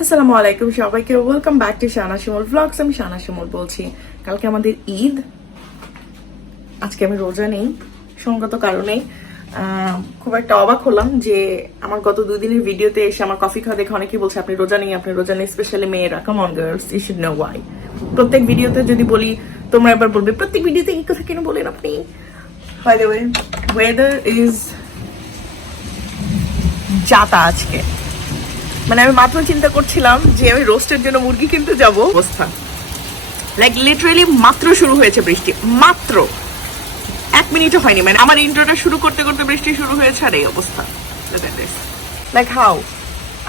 আসসালামু আলাইকুম সবাইকে, welcome back to Shahana Shimul vlogs. আমি শাহানা শিমুল বলছি। কালকে আমাদের ঈদ, আজকে আমি রোজা নেই সঙ্গত কারণে। খুব একটা অবাক হলাম যে আমার গত 2 দিনের ভিডিওতে এসে আমার কফি খাওয়া দেখে অনেকেই বলছে আপনি রোজা নেই, স্পেশালি মেয়েরা। Come on girls, you should know why. প্রত্যেক ভিডিওতে যদি বলি তোমরা এবার বলবে প্রত্যেক ভিডিওতে এই কথা কেন বলেন আপনি। By the way, weather is জাতা আজকে। মানে আমি মাত্র চিন্তা করছিলাম যে আমি রোস্টের জন্য মুরগি কিনতে যাব, অবস্থা লাইক লিটারালি মাত্র শুরু হয়েছে বৃষ্টি, মাত্র 1 মিনিটও হয়নি। মানে আমার ইন্ট্রোটা শুরু করতে করতে বৃষ্টি শুরু হয়েছে, আর এই অবস্থা। লাইক হাউ,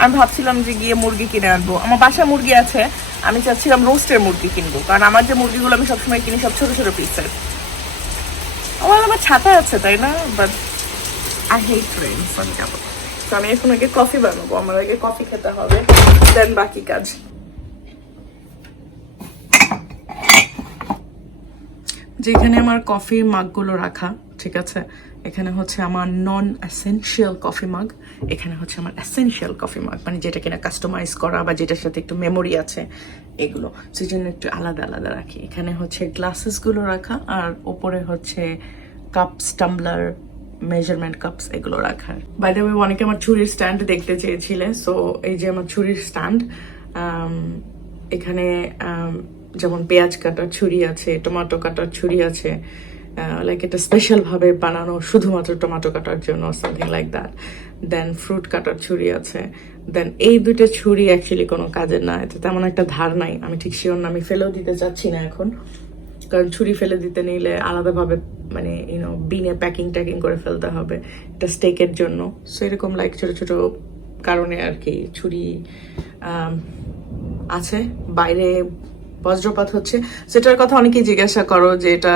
আমি ভাবছিলাম যে গিয়ে মুরগি কিনে আনবো, আমার বাসায় মুরগি আছে, আমি চাচ্ছিলাম রোস্টের মুরগি কিনবো, কারণ আমার যে মুরগিগুলো আমি সবসময় কিনি সব ছোট ছোট পিসের। আমার ছাতা আছে তাই না, বাট আই হেট রেইন। আমি যাবো, তো আমি এখন আগে কফি বানাবো, আমার আগে কফি খেতে হবে, দেন বাকি কাজ। যেখানে আমার কফির মাগগুলো রাখা, ঠিক আছে, এখানে হচ্ছে আমার নন এসেনশিয়াল কফি মাগ, এখানে হচ্ছে আমার এসেনশিয়াল কফি মাগ, মানে যেটা কিনা কাস্টমাইজ করা বা যেটার সাথে একটু মেমোরি আছে, এগুলো সেই জন্য একটু আলাদা আলাদা রাখি। এখানে হচ্ছে গ্লাসেসগুলো রাখা, আর ওপরে হচ্ছে কাপস, টাম্বলার, মেজারমেন্ট কাপস এগুলো রাখার। বাই দ্য ওয়ে, অনেকে আমার ছুরির স্ট্যান্ড দেখতে চেয়েছিলে, সো এই যে আমার ছুরির স্ট্যান্ড। এখানে যেমন পেঁয়াজ কাটার ছুরি আছে, টমেটো কাটার ছুরি আছে, লাইক এটা স্পেশাল ভাবে বানানো শুধুমাত্র টমেটো কাটার জন্য, something like that. Then fruit কাটার ছুরি আছে। দেন এই দুইটা ছুরি অ্যাকচুয়ালি কোনো কাজের না, এতে তেমন একটা ধার নাই, আমি ঠিক শিওর না, আমি ফেলেও দিতে চাচ্ছি না এখন, কারণ ছুরি ফেলে দিতে নিলে আলাদাভাবে মানে বিনে প্যাকিং ট্যাকিং করে ফেলতে হবে, এটা স্টেকের জন্য। সো এরকম লাইক ছোট ছোট কারণে আর কি ছুরি আছে। বাইরে বজ্রপাত হচ্ছে, সেটার কথা অনেকেই জিজ্ঞাসা করো যে এটা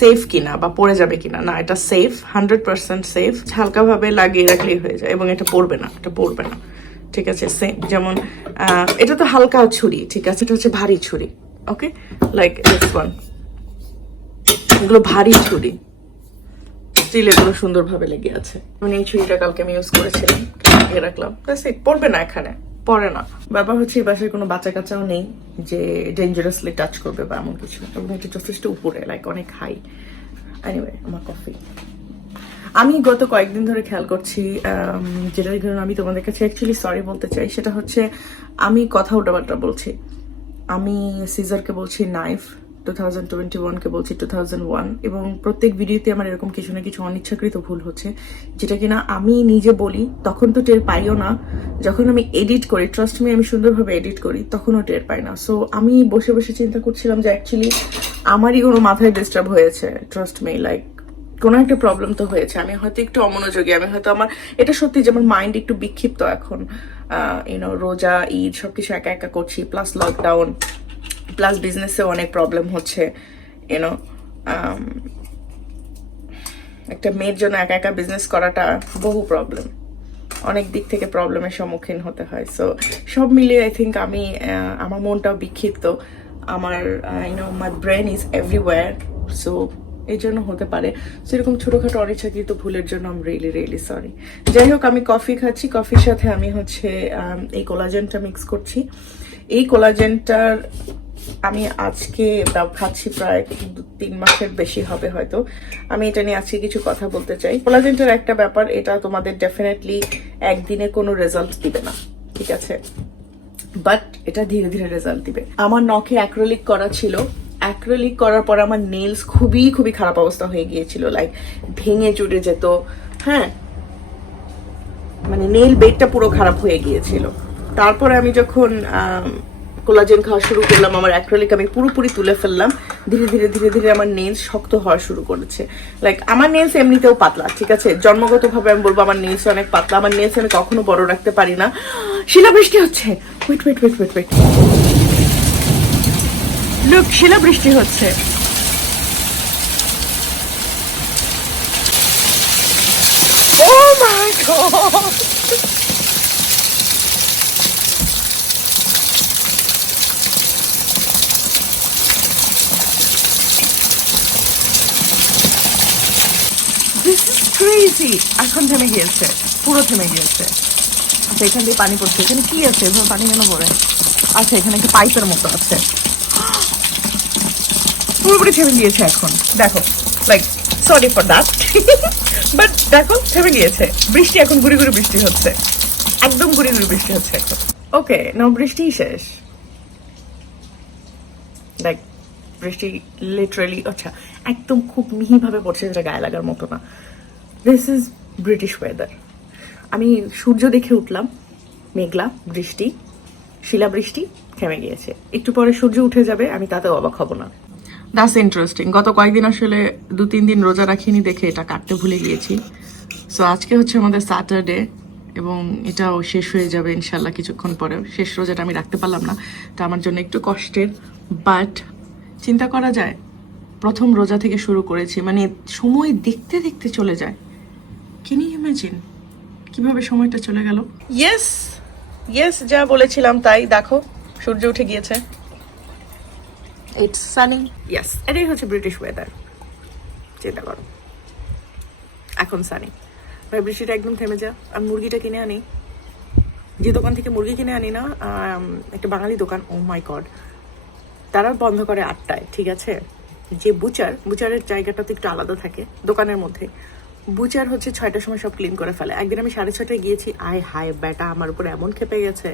সেফ কিনা বা পড়ে যাবে কিনা। না, এটা সেফ, 100% সেফ। হালকাভাবে লাগিয়ে রাখলেই হয়ে যায় এবং এটা পড়বে না, ঠিক আছে। সেম যেমন এটা তো হালকা ছুরি, ঠিক আছে, এটা হচ্ছে ভারী ছুরি। ওকে, লাইক দিস ওয়ান, এগুলো ভারী ছুরি, স্টিল এগুলো সুন্দরভাবে লেগে আছে। মানে এই ছুরিটা কালকে আমি ইউজ করেছিলাম, লাগিয়ে রাখলাম, পড়বে না, এখানে পড়ে না। ব্যাপার হচ্ছে এই বাসায় কোনো বাচ্চা কাচ্চাও নেই যে ডেঞ্জারাসলি টাচ করবে বা এমন কিছু, এবং এটা যথেষ্ট উপরে, লাইক অনেক হাই। এনিওয়ে, আমার কফি আমি গত কয়েকদিন ধরে খেয়াল করছি, যেটার কারণে আমি তোমাদের কাছে অ্যাকচুয়ালি সরি বলতে চাই, সেটা হচ্ছে আমি কথা উল্টাপাল্টা বলছি। আমি সিজারকে বলছি নাইফ, 2021-কে বলছি 2001, এবং প্রত্যেক ভিডিওতে আমার এরকম কিছু না কিছু অনিচ্ছাকৃত ভুল হচ্ছে, যেটা কিনা আমি নিজে বলি তখন তো টের পাইও না, যখন আমি এডিট করি, ট্রাস্ট মি আমি সুন্দরভাবে এডিট করি তখনও টের পাই না। সো আমি বসে বসে চিন্তা করছিলাম যে অ্যাকচুয়ালি আমারই কোনো মাথায় ডিস্টার্ব হয়েছে, ট্রাস্ট মি, লাইক কোনো একটা প্রবলেম তো হয়েছে, আমি হয়তো একটু অমনোযোগী, আমি হয়তো আমার এটা সত্যি যে আমার মাইন্ড একটু বিক্ষিপ্ত এখন। রোজা, ঈদ সবকিছু একা একা করছি, প্লাস লকডাউন, প্লাস বিজনেসে অনেক প্রবলেম হচ্ছে। একটা মেয়ের জন্য একা একা বিজনেস করাটা বহু প্রবলেম, অনেক দিক থেকে প্রবলেমের সম্মুখীন হতে হয়। সো সব মিলিয়ে আই থিঙ্ক আমি আমার মনটাও বিক্ষিপ্ত, আমার মাই ব্রেন ইজ এভরিওয়্যার। সো এই জন্য হতে পারে সেরকম ছোটখাটো অনিচ্ছাকৃত ভুলের জন্য আমি রিয়েলি রিয়েলি সরি। যাই হোক, আমি কফি খাচ্ছি, কফির সাথে আমি হচ্ছে এই কোলাজেনটা মিক্স করছি। এই কোলাজেনটার আমি আজকে খাচ্ছি প্রায় 3 মাসের বেশি হবে হয়তো। আমি এটা নিয়ে আজকে কিছু কথা বলতে চাই। কোলাজেনটার একটা ব্যাপার, এটা তোমাদের ডেফিনেটলি একদিনে কোনো রেজাল্ট দিবে না, ঠিক আছে, বাট এটা ধীরে ধীরে রেজাল্ট দিবে। আমার নখে অ্যাক্রিলিক করা ছিল, অ্যাক্রিলিক করার পর আমার নেলস খুবই খুবই খারাপ অবস্থা হয়ে গিয়েছিল, লাইক ভেঙে চুরে যেত, হ্যাঁ, মানে নেল বেডটা পুরো খারাপ হয়ে গিয়েছিল। তারপরে আমি যখন কোলাজেন খাওয়া শুরু করলাম, আমার অ্যাক্রিলিক আমি পুরোপুরি তুলে ফেললাম, ধীরে ধীরে ধীরে ধীরে আমার নেলস শক্ত হওয়া শুরু করেছে। লাইক আমার নেলস এমনিতেও পাতলা, ঠিক আছে, জন্মগতভাবে আমি বলবো আমার নেলস অনেক পাতলা, আমার নেলস আমি কখনো বড় রাখতে পারি না। শিলাবৃষ্টি হচ্ছে, wait wait wait wait wait, look, শিলাবৃষ্টি হচ্ছে। Oh my God! This is crazy! এখন থেমে গিয়েছে, পুরো থেমে গিয়েছে। আচ্ছা এখান দিয়ে পানি পড়ছে, এখানে কি আছে এভাবে পানি কেন পড়ে? আচ্ছা এখানে একটা পাইপের মতো আছে, পুরোপুরি থেমে গিয়েছে এখন দেখো, like sorry for that but দেখো থেমে গিয়েছে। বৃষ্টি এখন গুড়ি গুড়ি বৃষ্টি হচ্ছে, একদম গুড়ি গুড়ি বৃষ্টি হচ্ছে এখন। ওকে নাও বৃষ্টি শেষ, লাইক বৃষ্টি লিটারালি আচ্ছা একদম খুব মিহিভাবে পড়ছে, যেটা গায়ে লাগার মতো না। This is British weather. আমি সূর্য দেখে উঠলাম, মেঘলা, বৃষ্টি, শিলা বৃষ্টি, থেমে গিয়েছে। একটু পরে সূর্য উঠে যাবে, আমি তাতেও অবাক হব না। That's interesting. গত কয়েকদিন আসলে 2-3 দিন রোজা রাখিনি দেখে এটা কাটতে ভুলে গিয়েছি। সো আজকে হচ্ছে আমাদের স্যাটারডে এবং এটাও শেষ হয়ে যাবে ইনশাল্লাহ কিছুক্ষণ পরেও। শেষ রোজাটা আমি রাখতে পারলাম না, এটা আমার জন্য একটু কষ্টের, বাট চিন্তা করা যায় প্রথম রোজা থেকে শুরু করেছি, মানে সময় দেখতে দেখতে চলে যায়। ক্যান ইউ ইমাজিন কিভাবে সময়টা চলে গেল? ইয়েস ইয়েস, যা বলেছিলাম তাই, দেখো সূর্য উঠে গিয়েছে, ইটস সানি। ইয়েস, এটাই হচ্ছে ব্রিটিশ ওয়েদার। চিন্তা করো এখন সানি, ভাই বৃষ্টিটা একদম থেমে যা। আমি মুরগিটা কিনে আনি, যে দোকান থেকে মুরগি কিনে আনি না, একটা বাঙালি দোকান, ও মাই গড, তারা বন্ধ করে 8টায়, ঠিক আছে? যে বুচারের জায়গাটা তো একটু আলাদা থাকে দোকানের মধ্যে, বুচার হচ্ছে 6টার সময় সব ক্লিন করে ফেলে। একদিন আমি 6:30টায় গিয়েছি, আয় হায় বেটা আমার উপর এমন খেপে গেছে,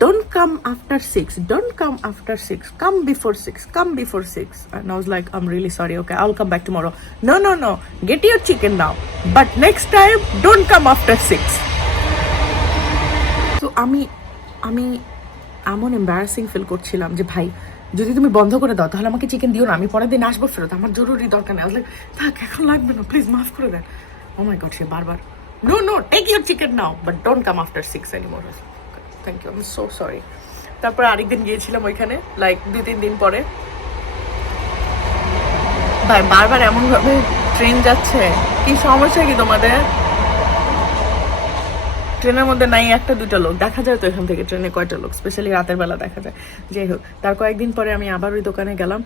don't come after 6, don't come after 6, come before 6, come before 6। And I was like, I'm really sorry, okay, I'll come back tomorrow. No, get your chicken now, but next time don't come after 6. তো আমি এমন embarrassing feel করছিলাম যে ভাই যদি তুমি বন্ধ করে দাও তাহলে আমাকে চিকেন দিও না, আমি পরের দিন আসবো ফেরত, আমার জরুরি দরকার নেই। লাইক থাক এখন লাগবে না, প্লিজ মাফ করে দেন। ও মাই গড, সে বারবার no take your chicken now but don't come after 6 anymore. Thank you, I am so sorry. তারপরে আরেকদিন গিয়েছিলাম ওইখানে, লাইক 2-3 দিন পরে, ভাই বারবার এমন ভাবে ট্রেন যাচ্ছে, কি সমস্যা কি তোমাদের? ট্রেনের মধ্যে নাই 1-2টা লোক, দেখা যায় তো এখান থেকে ট্রেনে কয়টা লোক, স্পেশালি রাতের বেলা দেখা যায়। যাই হোক, তার কয়েকদিন পরে আমি আবার ওই দোকানে গেলাম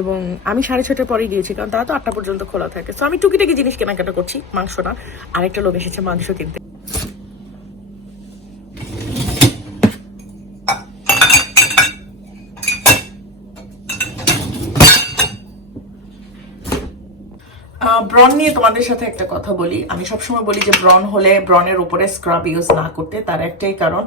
এবং আমি 6:30টার পরে গিয়েছি, কারণ তারা তো 8টা পর্যন্ত খোলা থাকে। সো আমি টুকিটাকি জিনিস কেনাকাটা করছি, মাংস না। আরেকটা লোক এসেছে মাংস কিনতে। ব্রন নিয়ে তোমাদের সাথে একটা কথা বলি। আমি সবসময় বলি যে ব্রন হলে ব্রনের উপরে স্ক্রাব ইউজ না করতে, তার একটাই কারণ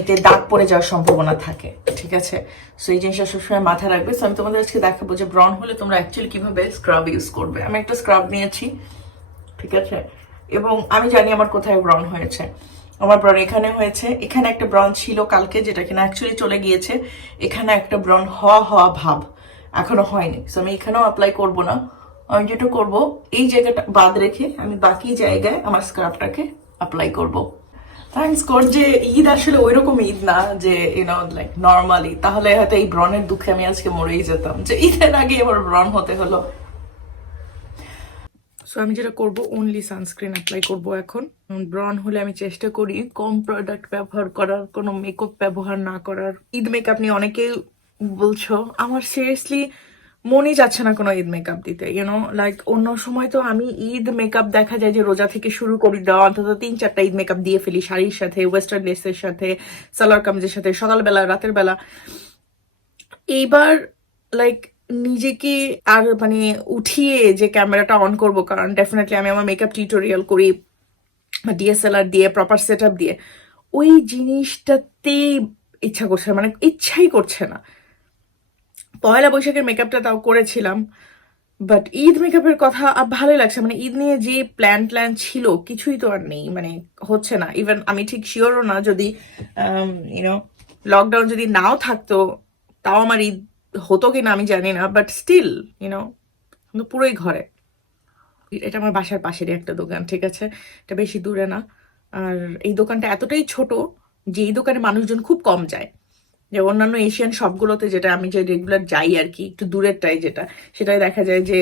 এতে দাগ পড়ে যাওয়ার সম্ভাবনা থাকে, ঠিক আছে? সো এই জিনিসটা সবসময় মাথায় রাখবে। সো আমি তোমাদের আজকে দেখাবো যে ব্রন হলে তোমরা অ্যাকচুয়ালি কিভাবে স্ক্রাব ইউজ করবে। আমি একটা স্ক্রাব নিয়েছি, ঠিক আছে, এবং আমি জানি আমার কোথায় ব্রন হয়েছে। আমার ব্রন এখানে হয়েছে, এখানে একটা ব্রন ছিল কালকে যেটা কিনা অ্যাকচুয়ালি চলে গিয়েছে, এখানে একটা ব্রন হওয়া ভাব এখনো হয়নি। সো আমি এখানেও অ্যাপ্লাই করবো না, আমি যেটা করবো এই জায়গাটা বাদ রেখে আমি বাকি জায়গায় আমার স্ক্রাবটাকে অ্যাপ্লাই করব। থ্যাংকস গড যে ঈদ আসলে ওইরকম ঈদ না যে ইউনো লাইক নর্মালি, তাহলে হয়তো এই ব্রনের দুঃখে আমি আজকে মরেই যেতাম যে ঈদের আগে এবার ব্রন হতে হলো। সো আমি যেটা করবো অনলি সানস্ক্রিন অ্যাপ্লাই করবো এখন। ব্রন হলে আমি চেষ্টা করি কম প্রোডাক্ট ব্যবহার করার, কোনো মেকআপ ব্যবহার না করার। ঈদ মেকআপ নিয়ে অনেকেই বলছো, আমার সিরিয়াসলি মনই যাচ্ছে না কোনো ঈদ মেকআপ দিতে, ইউনো লাইক অন্য সময় তো আমি ঈদ মেকআপ দেখা যায় যে রোজা থেকে শুরু করি দেওয়া অন্তত 3-4টা ঈদ মেকআপ দিয়ে ফেলি, শাড়ির সাথে, ওয়েস্টার্ন ড্রেসের সাথে, সালোয়ার কামিজের সাথে, সকালবেলা রাতের বেলা। এইবার লাইক নিজেকে আর মানে উঠিয়ে যে ক্যামেরাটা অন করবো, কারণ ডেফিনেটলি আমি আমার মেকআপ টিউটোরিয়াল করি বা ডিএসএলআর দিয়ে প্রপার সেট আপ দিয়ে, ওই জিনিসটাতেই ইচ্ছা করছে না, মানে ইচ্ছাই করছে না। পয়লা বৈশাখের মেকআপটা তাও করেছিলাম, বাট ঈদ মেকআপের কথা ভালোই লাগছে। মানে ঈদ নিয়ে যে প্ল্যান ছিল কিছুই তো আর নেই, মানে হচ্ছে না। ইভেন আমি ঠিক শিওরও না যদি ইউনো লকডাউন যদি নাও থাকতো তাও আমার ঈদ হতো কিনা আমি জানি না, বাট স্টিল ইউনো পুরোই ঘরে। এটা আমার বাসার পাশেরই একটা দোকান, ঠিক আছে, এটা বেশি দূরে না। আর এই দোকানটা এতটাই ছোট যে এই দোকানে মানুষজন খুব কম যায়। যে অন্যান্য এশিয়ান শপগুলোতে যেটা আমি যে রেগুলার যাই আর কি, একটু দূরেরটাই যেটা, সেটাই দেখা যায় যে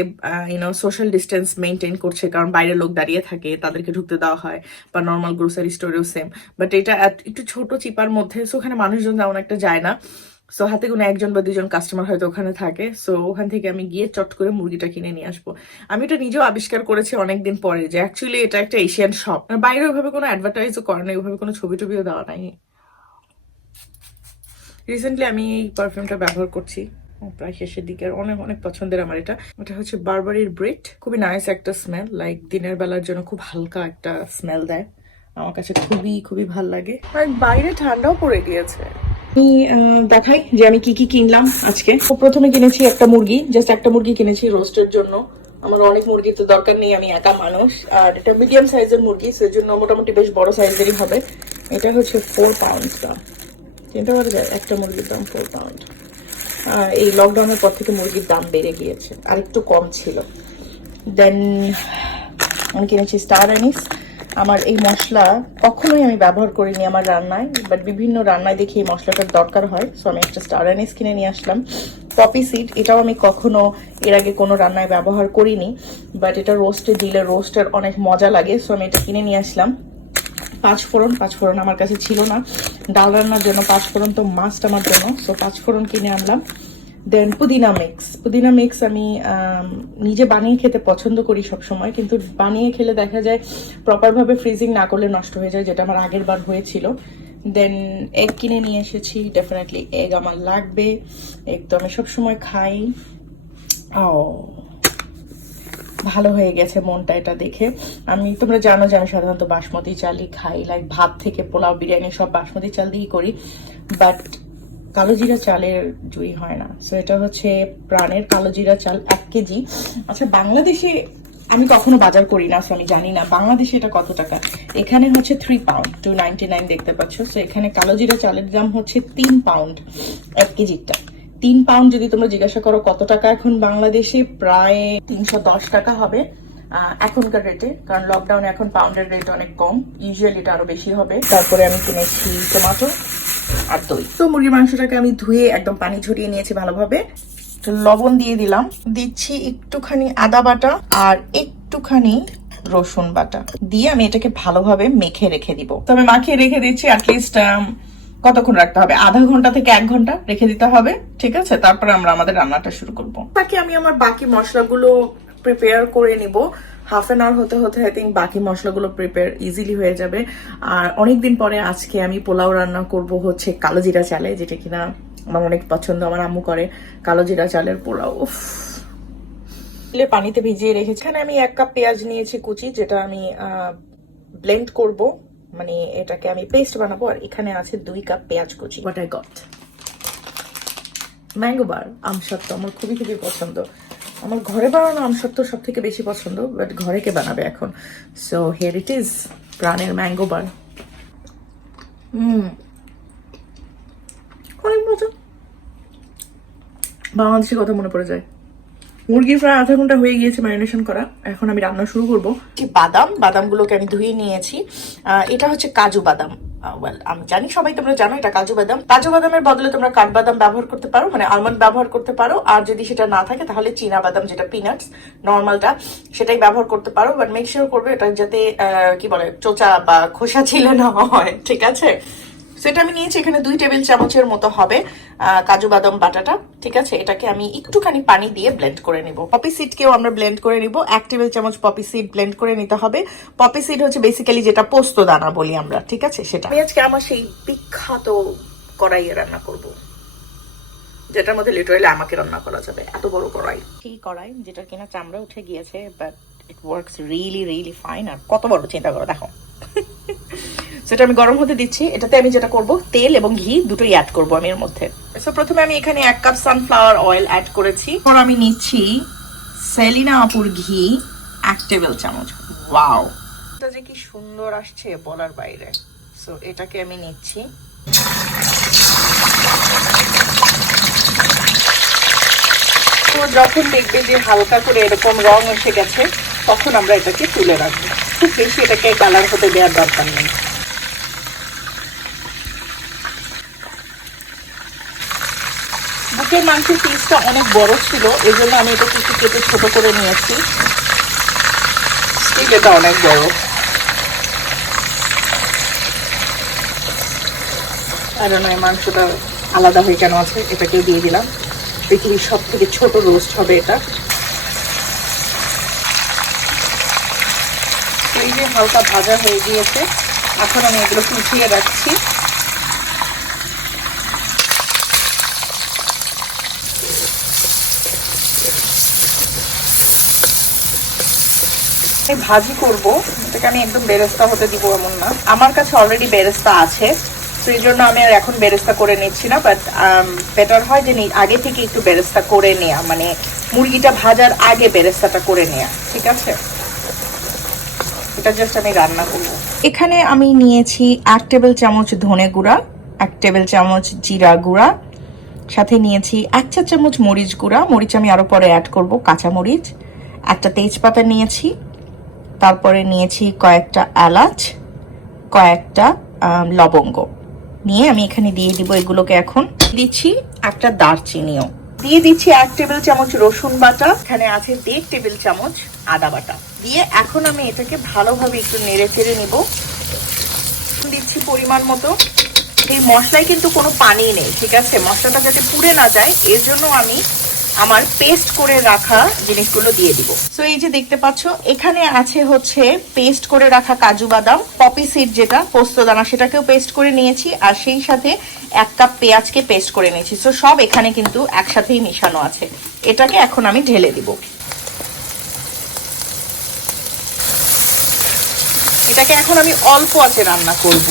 সোশ্যাল ডিস্টেন্স মেনটেন করছে, কারণ বাইরের লোক দাঁড়িয়ে থাকে, তাদেরকে ঢুকতে দেওয়া হয়, বা নর্মাল গ্রোসারি স্টোরেও সেম। বাট এটা একটু ছোট চিপার মধ্যে, সো ওখানে মানুষজন তেমন একটা যায় না। সো হাতে কোনো একজন বা দুজন কাস্টমার হয়তো ওখানে থাকে, সো ওখান থেকে আমি গিয়ে চট করে মুরগিটা কিনে নিয়ে আসবো। আমি এটা নিজেও আবিষ্কার করেছি অনেকদিন পরে যে অ্যাকচুয়ালি এটা একটা এশিয়ান শপ। বাইরে ওইভাবে কোনো অ্যাডভার্টাইজও করে নাই, ওইভাবে কোনো ছবি টবিও দেওয়া নাই। রিসেন্টলি আমি এই পারফিউমটা ব্যবহার করছি প্রায় শেষের দিকে, অনেক অনেক পছন্দের আমার এটা হচ্ছে বারবারির ব্রিট। খুবই নাইস একটা স্মেল, লাইক দিনের বেলার জন্য খুব হালকা একটা স্মেল দেয়, আমার কাছে খুবই খুবই ভাল লাগে। আর বাইরে ঠান্ডাও পড়ে গিয়েছে। আমি দেখাই যে আমি কি কি কিনলাম আজকে। প্রথমে কিনেছি একটা মুরগি, জাস্ট একটা মুরগি কিনেছি রোস্টের জন্য। আমার অনেক মুরগির তো দরকার নেই, আমি একা মানুষ। আর এটা মিডিয়াম সাইজের মুরগি, সেজন্য মোটামুটি বেশ বড় সাইজেরই হবে। এটা হচ্ছে 4 পাউন্ড দাম, চিন্তা করা যায় একটা মুরগির দাম 4 পাউন্ড। এই লকডাউনের পর থেকে মুরগির দাম বেড়ে গিয়েছে, আর একটু কম ছিল। দেন আমি কিনেছি স্টার অ্যানিস। আমার এই মশলা কখনোই আমি ব্যবহার করিনি আমার রান্নায়, বাট বিভিন্ন রান্নায় দেখি এই মশলাটার দরকার হয়, সো আমি একটা স্টার অ্যানিস কিনে নিয়ে আসলাম। পপি সিড, এটাও আমি কখনো এর আগে কোনো রান্নায় ব্যবহার করিনি, বাট এটা রোস্টে দিলে রোস্টের অনেক মজা লাগে, সো আমি এটা কিনে নিয়ে আসলাম। পাঁচফোড়ন আমার কাছে ছিল না, ডাল রান্নার জন্য পাঁচফোড়ন তো মাস্ট আমার জন্য, সো পাঁচফোড়ন কিনে আনলাম। দেন পুদিনা মিক্স আমি নিজে বানিয়ে খেতে পছন্দ করি সব সময়, কিন্তু বানিয়ে খেলে দেখা যায় প্রপারভাবে ফ্রিজিং না করলে নষ্ট হয়ে যায়, যেটা আমার আগের বার হয়েছিল। দেন এগ কিনে নিয়ে এসেছি, ডেফিনেটলি এগ আমার লাগবে, এগ তো আমি সবসময় খাই। ভালো হয়ে গেছে মনটা এটা দেখে। তোমরা জানো যে আমি সাধারণত বাসমতি চালই খাই, লাইক ভাত থেকে পোলাও বিরিয়ানি সব বাসমতি চাল দিয়েই করি, বাট কালো জিরা চালের জুই হয় না। সো এটা হচ্ছে প্রাণের কালো জিরা চাল 1 কেজি। আচ্ছা, বাংলাদেশে আমি কখনো বাজার করি না, আমি জানি না বাংলাদেশে এটা কত টাকা। এখানে হচ্ছে 3 পাউন্ড 2.99 দেখতে পাচ্ছ। সো এখানে কালো জিরা চালের দাম হচ্ছে 3 পাউন্ড 1 কেজিটা। 3 পাউন্ড যদি তোমরা জিজ্ঞাসা করো কত টাকা এখন বাংলাদেশে, প্রায় 310 টাকা হবে এখনকার রেটে, কারণ লকডাউনে এখন পাউন্ডের রেট অনেক কম, ইউজুয়ালি এটা আরো বেশি হবে। তারপরে আমি কিনেছি টমেটো আর দই। তো মুরগির মাংসটাকে আমি ধুয়ে একদম পানি ঝরিয়ে নিয়েছি ভালোভাবে, লবণ দিয়ে দিলাম, দিচ্ছি একটুখানি আদা বাটা আর একটুখানি রসুন বাটা দিয়ে আমি এটাকে ভালোভাবে মেখে রেখে দিব। তবে মাখিয়ে রেখে দিচ্ছি অ্যাটলিস্ট কতক্ষণ রাখতে হবে, আধা ঘন্টা থেকে 1 ঘন্টা রেখে দিতে হবে, ঠিক আছে? তারপরে আমরা আমাদের রান্নাটা শুরু করবো। বাকি আমি আমার বাকি মশলাগুলো প্রিপেয়ার করে নিব। হাফ অ্যান আওয়ার হতে হতে আই থিঙ্ক বাকি মশলাগুলো প্রিপেয়ার ইজিলি হয়ে যাবে। আর অনেকদিন পরে আজকে আমি পোলাও রান্না করব হচ্ছে কালো জিরা চালে, যেটা কিনা আমার অনেক পছন্দ, আমার আম্মু করে কালো জিরা চালের পোলাও। পানিতে ভিজিয়ে রেখেছি। এখানে আমি 1 কাপ পেঁয়াজ নিয়েছি কুচি, যেটা আমি ব্লেন্ড করব, মানে এটাকে আমি পেস্ট বানাবো। আর এখানে আছে 2 কাপ পেঁয়াজ কুচি। What I got, mango bar, আমসত্ত্ব আমার খুবই খুবই পছন্দ। আমার ঘরে বানানো আমসত্ত্ব সব থেকে বেশি পছন্দ, বাট ঘরে কে বানাবে এখন? সো হিয়ার ইট ইজ, প্রাণের ম্যাঙ্গো বার। অনেক মজা। বাংলাদেশের কথা মনে পড়ে যায়। মুরগি প্রায় আধা ঘন্টা হয়ে গিয়েছে ম্যারিনেশন করা, এখন আমি রান্না শুরু করবো। বাদামগুলোকে আমি ধুয়ে নিয়েছি। এটা হচ্ছে কাজু বাদাম। আমি জানি সবাই তোমরা জানো এটা কাজু বাদাম। কাজু বাদামের বদলে তোমরা কাঠবাদাম ব্যবহার করতে পারো, মানে আলমন্ড ব্যবহার করতে পারো। আর যদি সেটা না থাকে তাহলে চীনা বাদাম, যেটা পিনাটস নর্মালটা, সেটাই ব্যবহার করতে পারো। বাট মেক শিওর করবে এটা যাতে কি বলে চোচা বা খোসা ছিলে না হয়, ঠিক আছে? সেটা আমি নিয়েছি, এখানে 2 টেবিল চামচের মতো হবে কাজু বাদাম বাটাটা, ঠিক আছে? এটাকে আমি একটুখানি পানি দিয়ে ব্লেন্ড করে নিব। পপি সিডকেও আমরা ব্লেন্ড করে নিব, 1 টেবিল চামচ পপি সিড ব্লেন্ড করে নিতে হবে। পপি সিড হচ্ছে বেসিক্যালি যেটা পোস্ত দানা বলি আমরা, ঠিক আছে? সেটা আমি আজকে আমার সেই বিখ্যাত কড়াইয়ে রান্না করব, যেটার মধ্যে লিটারালি আমাকে রান্না করা যাবে, এত বড় কড়াই। সেই কড়াই যেটা কিনা চামড়া উঠে গিয়েছে, but it works really really fine. আর কত বড় চিন্তা করো, দেখো। সেটা আমি গরম হতে দিচ্ছি। এটাতে আমি যেটা করব, তেল এবং ঘি দুটোই অ্যাড করব আমি এর মধ্যে। সো প্রথমে আমি এখানে 1 কাপ সানফ্লাওয়ার অয়েল অ্যাড করেছি। এরপর আমি নিচ্ছি সেলিনা আপুর ঘি 1 টেবিল চামচ। ওয়াও, এটা যে কি সুন্দর আসছে বলার বাইরে। সো এটাকে আমি নিচ্ছি। তো যখন দেখবে যে হালকা করে এরকম রং এসে গেছে, তখন আমরা এটাকে তুলে রাখবো। খুব বেশি এটাকে কালার হতে দেওয়ার দরকার নেই। বুকের মাংসের পিসটা অনেক বড় ছিল, এই জন্য আমি এটা কিছু কেটে ছোট করে নিয়েছি। স্টিল এটা অনেক বড়। আর নয়, মাংসটা আলাদা হয়ে কেন আছে, এটাকেও দিয়ে দিলাম। পৃথিবীর সব থেকে ছোট রোস্ট হবে এটা। এই যে হালকা ভাজা হয়ে গিয়েছে, এখন আমি এগুলো উঠিয়ে রাখছি। ভাজি করব, এটাকে আমি একদম বেরেস্তা হতে দিব এমন না, আমার কাছে অলরেডি বেরেস্তা আছে, তো এই জন্য আমি আর এখন বেরেস্তা করে নিচ্ছি না। বাট বেটার হয় যে আগে থেকে একটু বেরেস্তা করে নেওয়া, মানে মুরগিটা ভাজার আগে বেরেস্তাটা করে নেওয়া, ঠিক আছে? এটা জাস্ট আমি রান্না করব। এখানে আমি নিয়েছি 1 টেবিল চামচ ধনে গুঁড়া, 1 টেবিল চামচ জিরা গুঁড়া, সাথে নিয়েছি 1 চা চামচ মরিচ গুঁড়া, মরিচ আমি আরো পরে অ্যাড করব, কাঁচা মরিচ, একটা তেজপাতা নিয়েছি, তারপরে নিয়েছি কয়েকটা এলাচ, কয়েকটা লবঙ্গ নিয়ে আমি এখানে দিয়ে দিব এগুলোকে। এখন দিচ্ছি একটা দারচিনিও, দিয়ে দিচ্ছি 1 টেবিল চামচ রসুন বাটা, এখানে আছে 1.5 টেবিল চামচ আদা বাটা দিয়ে এখন আমি এটাকে ভালোভাবে একটু নেড়ে চেড়ে নিব। দিচ্ছি পরিমাণ মতো। এই মশলায় কিন্তু কোনো পানি নেই, ঠিক আছে? মশলাটা যাতে পুড়ে না যায় এর জন্য আমি আমার পেস্ট করে রাখা জিনিসগুলো দিয়ে দিব। সো এই যে দেখতে পাচ্ছ এখানে আছে হচ্ছে পেস্ট করে রাখা কাজু বাদাম, পপি সিড যেটা পোস্তদানা, সেটাকেও পেস্ট করে নিয়েছি, আর সেই সাথে 1 কাপ পেঁয়াজকে পেস্ট করে নিয়েছি। সো সব এখানে কিন্তু একসাথেই মিশানো আছে। এটাকে এখন আমি ঢেলে দিব। এটাকে এখন আমি অল্প আঁচে রান্না করব।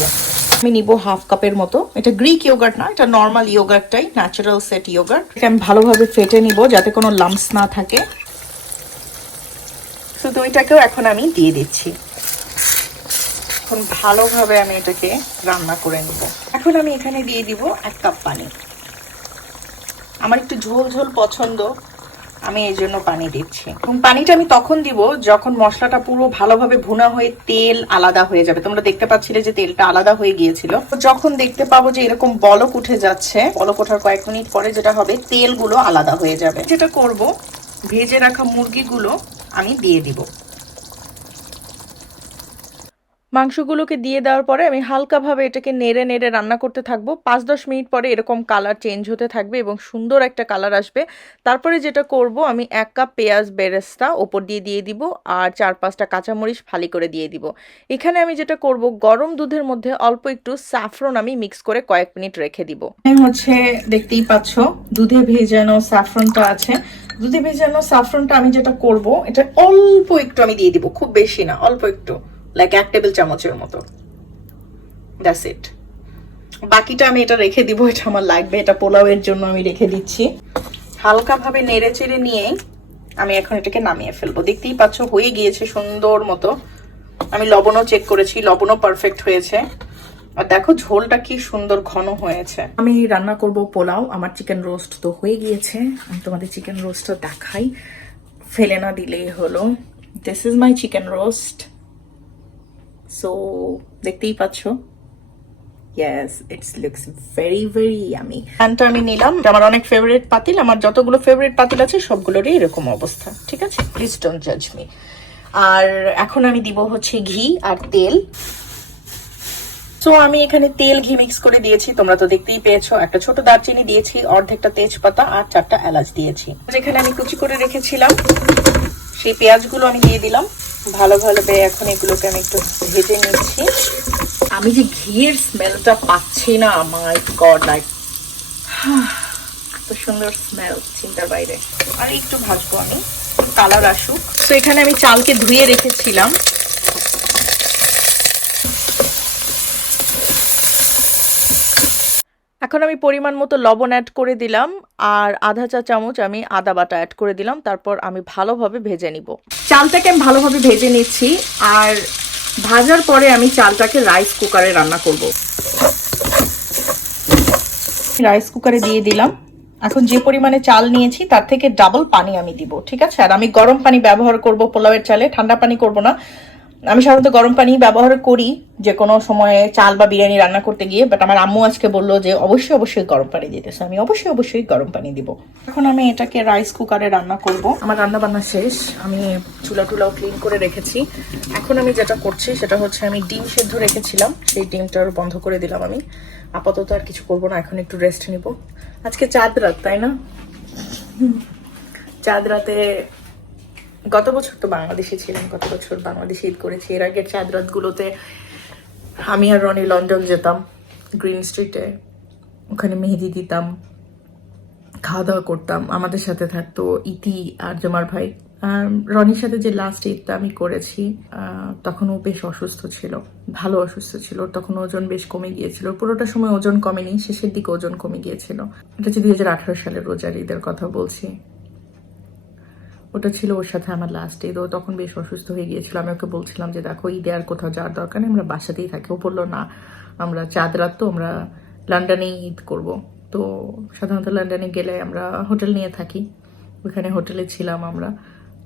আমি নিব 1/2 কাপের মতো, এটা গ্রিক ইয়োগার্ট না, এটা নর্মাল ইয়োগার্টটাই, ন্যাচারাল সেট ইয়োগার্ট। এটা আমি ভালোভাবে ফেটে নিব যাতে কোনো লাম্পস না থাকে। তো দইটাকেও এখন আমি দিয়ে দিচ্ছি। এখন ভালোভাবে আমি এটাকে রান্না করে নিব। এখন আমি এখানে দিয়ে দিব 1 কাপ পানি। আমার একটু ঝোল ঝোল পছন্দ, আমি এই জন্য পানি দিচ্ছি। এবং পানিটা আমি তখন দিব যখন মশলাটা পুরো ভালোভাবে ভুনা হয়ে তেল আলাদা হয়ে যাবে। তোমরা দেখতে পাচ্ছিলে যে তেলটা আলাদা হয়ে গিয়েছিল। যখন দেখতে পাবো যে এরকম বলক উঠে যাচ্ছে, বলক ওঠার কয়েক মিনিট পরে যেটা হবে, তেলগুলো আলাদা হয়ে যাবে। যেটা করব, ভেজে রাখা মুরগিগুলো আমি দিয়ে দিব। মাংসগুলোকে দিয়ে দেওয়ার পরে আমি হালকাভাবে এটাকে নেড়ে নেড়ে রান্না করতে থাকবো। 5-10 মিনিট পরে এরকম কালার চেঞ্জ হতে থাকবে এবং সুন্দর একটা কালার আসবে। তারপরে যেটা করব, আমি 1 কাপ পেঁয়াজ বেরেস্তা ওপর দিয়ে দিব, আর 4-5টা কাঁচামরিচ ফালি করে দিয়ে দিব। এখানে আমি যেটা করব, গরম দুধের মধ্যে অল্প একটু স্যাফরন আমি মিক্স করে কয়েক মিনিট রেখে দিব। হচ্ছে দেখতেই পাচ্ছ দুধে ভেজানো স্যাফরনটা আছে। দুধে ভেজানো স্যাফরনটা আমি যেটা করব, এটা অল্প একটু আমি দিয়ে দিব, খুব বেশি না, অল্প একটু, লাইক 1 টেবিল চামচের মতো। That's it. বাকিটা আমি এটা রেখে দিব, এটা আমার লাগবে, এটা পোলাওয়ের জন্য আমি রেখে দিচ্ছি। হালকাভাবে নেড়ে চেড়ে নিয়ে আমি এখন এটাকে নামিয়ে ফেলবো। দেখতেই পাচ্ছ হয়ে গিয়েছে সুন্দর মতো। আমি লবণও চেক করেছি, লবণও পারফেক্ট হয়েছে। আর দেখো ঝোলটা কি সুন্দর ঘন হয়েছে। আমি রান্না করব পোলাও। আমার চিকেন রোস্ট তো হয়ে গিয়েছে, আমি তোমাদের চিকেন রোস্টটা দেখাই, ফেলে না দিলেই হলো। This is my chicken roast. So দেখতেই পাচ্ছ, yes, it's looks very very yummy. প্যানটা আমি নিলাম, আমার অনেক ফেভারিট পাতিল, আমার যতগুলো ফেভারিট পাতিল আছে সবগুলোরই এরকম অবস্থা, ঠিক আছে? প্লিজ ডোন্ট জাজ মি। আর এখন আমি দিব হচ্ছে ঘি আর তেল। সো আমি এখানে তেল ঘি মিক্স করে দিয়েছি, তোমরা তো দেখতেই পেয়েছো। একটা ছোট দারচিনি দিয়েছি, অর্ধেকটা তেজপাতা আর 4টা এলাচ দিয়েছি। যেখানে আমি কুচি করে রেখেছিলাম সেই পেঁয়াজগুলো আমি দিয়ে দিলাম। ভালোভাবে এখন এগুলোকে আমি একটু ভেজে নিচ্ছি। আমি যে ঘিয়ের স্মেলটা পাচ্ছি না, মাই গড, লাইক এত সুন্দর স্মেল, চিন্তার বাইরে। আর একটু ভাজবো আমি, কালার আসুক। তো এখানে আমি চালকে ধুয়ে রেখেছিলাম। এখন আমি পরিমাণ মতো লবণ অ্যাড করে দিলাম, আর আধা চা চামচ আমি আদা বাটা অ্যাড করে দিলাম। তারপর আমি ভালোভাবে ভেজে নিব। চালটাকে আমি ভালোভাবে ভেজে নিচ্ছি, আর ভাজার পরে আমি চালটাকে রাইস কুকারে রান্না করব। রাইস কুকারে দিয়ে দিলাম। এখন যে পরিমাণে চাল নিয়েছি তার থেকে ডাবল পানি আমি দিব, ঠিক আছে? আর আমি গরম পানি ব্যবহার করব পোলাওয়ের চালে, ঠান্ডা পানি করব না। আমি সাধারণত গরম পানি ব্যবহার করি যে কোনো সময়ে চাল বা বিরিয়ানি রান্না করতে গিয়ে, বাট আমার আম্মু আজকে বললো যে অবশ্যই অবশ্যই গরম পানি দিতেছে, আমি অবশ্যই অবশ্যই গরম পানি দিব। এখন আমি এটাকে রাইস কুকারে রান্না করব। আমার রান্না বান্না শেষ, আমি চুলা টুলাও ক্লিন করে রেখেছি। এখন আমি যেটা করছি সেটা হচ্ছে আমি ডিম সেদ্ধ রেখেছিলাম, সেই ডিমটার বন্ধ করে দিলাম আমি। আপাতত আর কিছু করবো না, এখন একটু রেস্ট নিব। আজকে চাঁদ রাত, তাই না? চাঁদ রাতে গত বছর তো বাংলাদেশে ছিলাম, গত বছর বাংলাদেশে ঈদ করেছি। এর আগের চাঁদ রাতগুলোতে আমি আর রনি লন্ডন যেতাম, গ্রিন স্ট্রিটে, ওখানে মেহেদি দিতাম, খাওয়া দাওয়া করতাম। আমাদের সাথে থাকতো ইতি আর জমার ভাই। রনির সাথে যে লাস্ট ঈদটা আমি করেছি, তখন ও বেশ অসুস্থ ছিল, ভালো অসুস্থ ছিল। তখন ওজন বেশ কমে গিয়েছিল, পুরোটা সময় ওজন কমেনি, শেষের দিকে ওজন কমে গিয়েছিল। এটা হচ্ছে 2018 সালের রোজার ঈদের কথা বলছি। ওটা ছিল ওর সাথে আমার লাস্ট ঈদ। ও তখন বেশ অসুস্থ হয়ে গিয়েছিল। আমি ওকে বলছিলাম যে দেখো, ঈদে আর কোথাও যাওয়ার দরকার নেই, আমরা বাসাতেই থাকি। ও বললো না, আমরা চাঁদ রাত তো আমরা লন্ডনেই ঈদ করব। তো সাধারণত লন্ডনে গেলে আমরা হোটেল নিয়ে থাকি, ওখানে হোটেলে ছিলাম আমরা।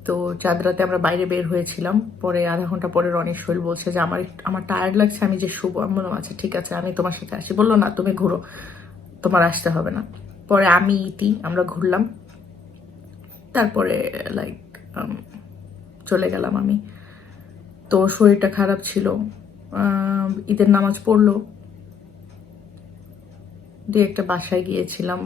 তো চাঁদ রাতে আমরা বাইরে বের হয়েছিলাম। পরে আধা ঘন্টা পরে রনির শৈল বলছে যে আমার টায়ার্ড লাগছে, আমি যে শুভ। আমি বললাম আচ্ছা ঠিক আছে, আমি তোমার সাথে আসি। বললো না, তুমি ঘুরো, তোমার আসতে হবে না। পরে আমি ইতি আমরা ঘুরলাম, তারপরে লাইক চলে গেলাম আমি। তো শরীরটা খারাপ ছিল, ঈদের নামাজ পড়লো, দিয়ে একটা বাসায় গিয়েছিলাম।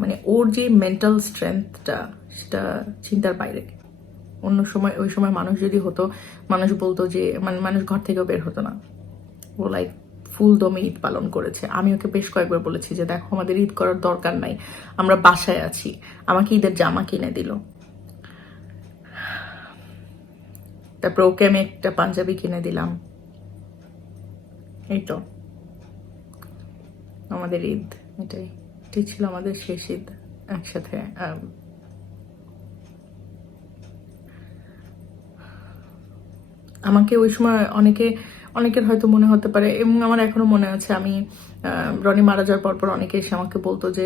মানে ওর যে মেন্টাল স্ট্রেংথটা, সেটা চিন্তার বাইরে। অন্য সময়, ওই সময় মানুষ যদি হতো, মানুষ বলতো যে মানুষ ঘর থেকেও বের হতো না। ও লাইক ফুল দমে ঈদ পালন করেছে। আমি ওকে বেশ কয়েকবার বলেছি যে দেখো, আমাদের ঈদ করার দরকার নাই, আমরা বাসায় আছি। আমাকে ঈদের জামা কিনে দিল, তারপর ওকে আমি একটা পাঞ্জাবি কিনে দিলাম। এই তো আমাদের ঈদ, এটাই ছিল আমাদের শেষ ঈদ একসাথে। আমাকে ওই সময় অনেকের হয়তো মনে হতে পারে, এবং আমার এখনো মনে আছে, আমি রনি মারা যাওয়ার পর অনেকে এসে আমাকে বলতো যে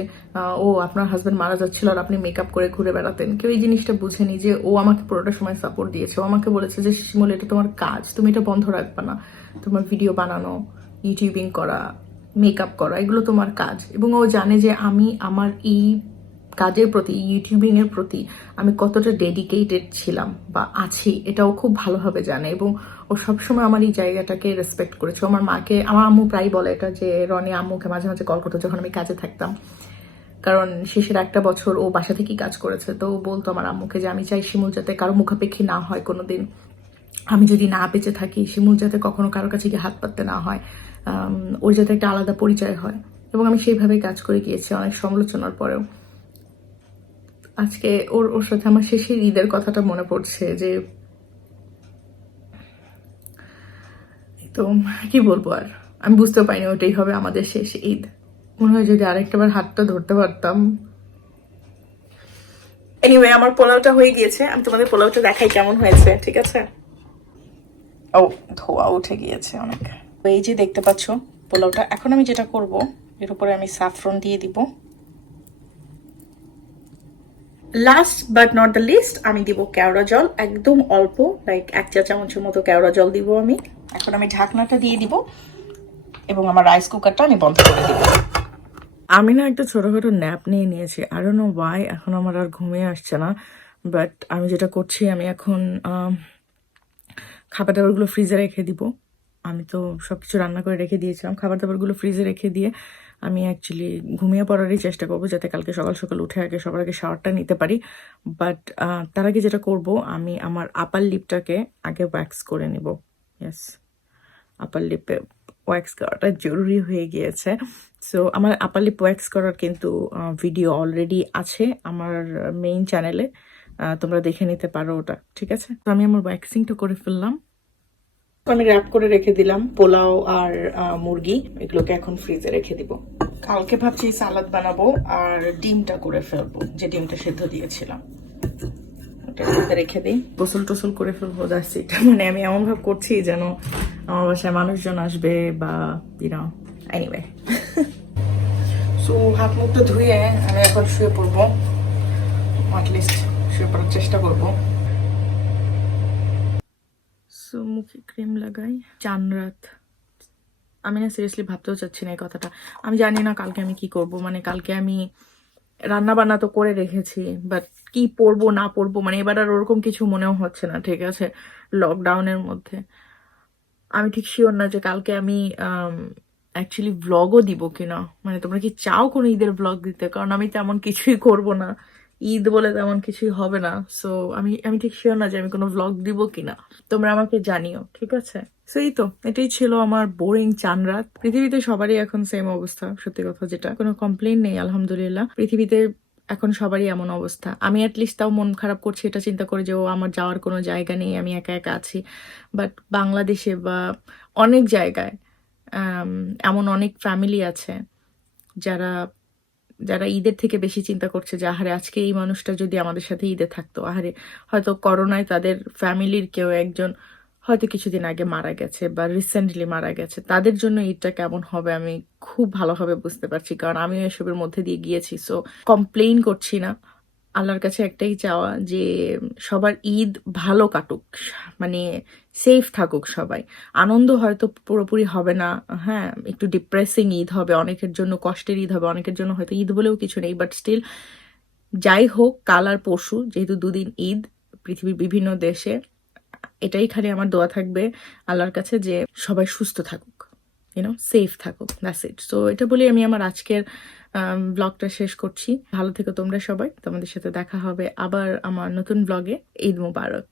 ও আপনার হাজবেন্ড মারা যাচ্ছিল আর আপনি মেকআপ করে ঘুরে বেড়াতেন। কেউ এই জিনিসটা বুঝেনি যে ও আমাকে পুরোটা সময় সাপোর্ট দিয়েছে। ও আমাকে বলেছে যে শিমুল, এটা তোমার কাজ, তুমি এটা বন্ধ রাখবে না। তোমার ভিডিও বানানো, ইউটিউবিং করা, মেকআপ করা, এগুলো তোমার কাজ। এবং ও জানে যে আমি আমার এই কাজের প্রতি, ইউটিউবিং এর প্রতি আমি কতটা ডেডিকেটেড ছিলাম বা আছি, এটাও খুব ভালোভাবে জানে। এবং ও সবসময় আমার এই জায়গাটাকে রেসপেক্ট করেছে। আমার মাকে, আমার আম্মু প্রায় বলে এটা, যে রনি আম্মুকে মাঝে মাঝে কল করতো যখন আমি কাজে থাকতাম, কারণ শেষের একটা বছর ও বাসা থেকেই কাজ করেছে। তো ও বলতো আমার আম্মুকে যে আমি চাই শিমুল যাতে কারো মুখাপেক্ষী না হয় কোনোদিন। আমি যদি না বেঁচে থাকি, শিমুল যাতে কখনো কারোর কাছে গিয়ে হাত পাততে না হয়, ওর যাতে একটা আলাদা পরিচয় হয়। এবং আমি সেইভাবেই কাজ করে গিয়েছি অনেক সমালোচনার পরেও। আজকে ওর সাথে আমার শেষের ঈদের কথাটা মনে পড়ছে, যে তো কি বলবো আর, আমি বুঝতেও পারিনি ওটাই হবে আমাদের শেষ ঈদ। মনে হয় যদি আরেকটাবার হাতটা ধরতে পারতাম। এনিওয়ে, আমার পোলাওটা হয়ে গিয়েছে, আমি তোমাদের পোলাওটা দেখাই কেমন হয়েছে, ঠিক আছে? ও ধোয়া উঠে গিয়েছে অনেক। তো এই যে দেখতে পাচ্ছ পোলাওটা। এখন আমি যেটা করব, এর উপরে আমি সাফরন দিয়ে দিব। Last but not the least, আমি দিব কেওড়া জল, একদম অল্প, লাইক 1 চা চামচের মতো কেওড়া জল দিব আমি। এখন আমি ঢাকনাটা দিয়ে দিব এবং আমার রাইস কুকারটা আমি বন্ধ করে দিব। আমি না একটা ছোটখাটো ন্যাপ নিয়ে নিয়েছি, আই ডোন্ট নো ওয়াই। এখন আমার আর ঘুমিয়ে আসছে না, বাট আমি যেটা করছি, আমি এখন খাবার দাবারগুলো ফ্রিজে রেখে দিব। আমি তো সবকিছু রান্না করে রেখে দিয়েছিলাম, খাবার দাবারগুলো ফ্রিজে রেখে দিয়ে আমি অ্যাকচুয়ালি ঘুমিয়ে পড়ারই চেষ্টা করবো, যাতে কালকে সকাল সকাল উঠে সবার আগে শাওয়ারটা নিতে পারি। বাট তার আগে যেটা করব, আমি আমার আপার লিপটাকে আগে ওয়্যাক্স করে নিব। ইয়েস, আপার লিপে ওয়্যাক্স করাটা জরুরি হয়ে গিয়েছে। সো আমার আপার লিপ ওয়্যাক্স করার কিন্তু ভিডিও অলরেডি আছে আমার মেইন চ্যানেলে, তোমরা দেখে নিতে পারো ওটা, ঠিক আছে? তো আমি আমার ওয়্যাক্সিংটা করে ফেললাম। আমি র্যাপ করে রেখে দিলাম পোলাও আর মুরগি, এগুলোকে এখন ফ্রিজে রেখে দিব। কালকে ভাবছি সালাদ বানাবো আর ডিমটা করে ফেলবো, যে ডিমটা সেদ্ধ দিয়েছিলাম ওটা রেখে দিই। গোসল টোসল করে ফেলবো, যাচ্ছি এটা মানে আমি এমন ভাব করছি যেন আমার বাসায় মানুষজন আসবে বা এনিওয়ে। সো হাত মুখটা ধুয়ে আমি এখন শুয়ে পড়বো, অ্যাটলিস্ট শুয়ে পড়ার চেষ্টা করবো। সো মুখে ক্রিম লাগাই। চানরাত, আমি না সিরিয়াসলি ভাবতেও চাচ্ছি না এই কথাটা। আমি জানি না কালকে আমি কি করব, মানে কালকে আমি রান্না বান্না তো করে রেখেছি, বাট কি পরবো না পরবো, মানে এবার আর ওরকম কিছু মনেও হচ্ছে না। ঠিক আছে, লকডাউনের মধ্যে আমি ঠিক শিওর না যে কালকে আমি অ্যাকচুয়ালি ভ্লগও দিব কিনা। মানে তোমরা কি চাও কোনো ঈদের ভ্লগ দিতে? কারণ আমি তেমন কিছুই করব না, ঈদ বলে তেমন কিছুই হবে না। সো আমি আমি ঠিক শিওর না যে আমি কোনো ভ্লগ দিব কিনা। তোমরা আমাকে জানিও, ঠিক আছে? সেই তো, এটাই ছিল আমার বোরিং চান রাত। পৃথিবীতে সবারই এখন সেম অবস্থা, সত্যি কথা যেটা, কোনো কমপ্লেন নেই আলহামদুলিল্লাহ। পৃথিবীতে এখন সবারই এমন অবস্থা। আমি অ্যাটলিস্ট তাও মন খারাপ করছি এটা চিন্তা করে যে ও আমার যাওয়ার কোনো জায়গা নেই, আমি একা একা আছি। বাট বাংলাদেশে বা অনেক জায়গায় এমন অনেক ফ্যামিলি আছে যারা যারা ঈদের থেকে বেশি চিন্তা করছে যে আহারে আজকে এই মানুষটা যদি আমাদের সাথে ঈদে থাকতো, আহারে হয়তো করোনায় তাদের ফ্যামিলির কেউ একজন হয়তো কিছুদিন আগে মারা গেছে বা রিসেন্টলি মারা গেছে, তাদের জন্য ঈদটা কেমন হবে আমি খুব ভালোভাবে বুঝতে পারছি, কারণ আমিও এসবের মধ্যে দিয়ে গিয়েছি। সো কমপ্লেইন করছি না, আল্লাহর কাছে একটাই চাওয়া যে সবার ঈদ ভালো কাটুক, মানে সেফ থাকুক সবাই। আনন্দ হয়তো পুরোপুরি হবে না, হ্যাঁ একটু ডিপ্রেসিং ঈদ হবে, অনেকের জন্য কষ্টের ঈদ হবে, অনেকের জন্য হয়তো ঈদ বলেও কিছু নেই, বাট স্টিল যাই হোক, কাল আর পরশু যেহেতু দুদিন ঈদ পৃথিবীর বিভিন্ন দেশে, এটাই খালি আমার দোয়া থাকবে আল্লাহর কাছে যে সবাই সুস্থ থাকুক, সেফ থাকুক, দ্যাটস ইট। সো এটা বলি আমি আমার আজকের ব্লগটা শেষ করছি। ভালো থেকো তোমরা সবাই, তোমাদের সাথে দেখা হবে আবার আমার নতুন ব্লগে। ঈদ মুবারক।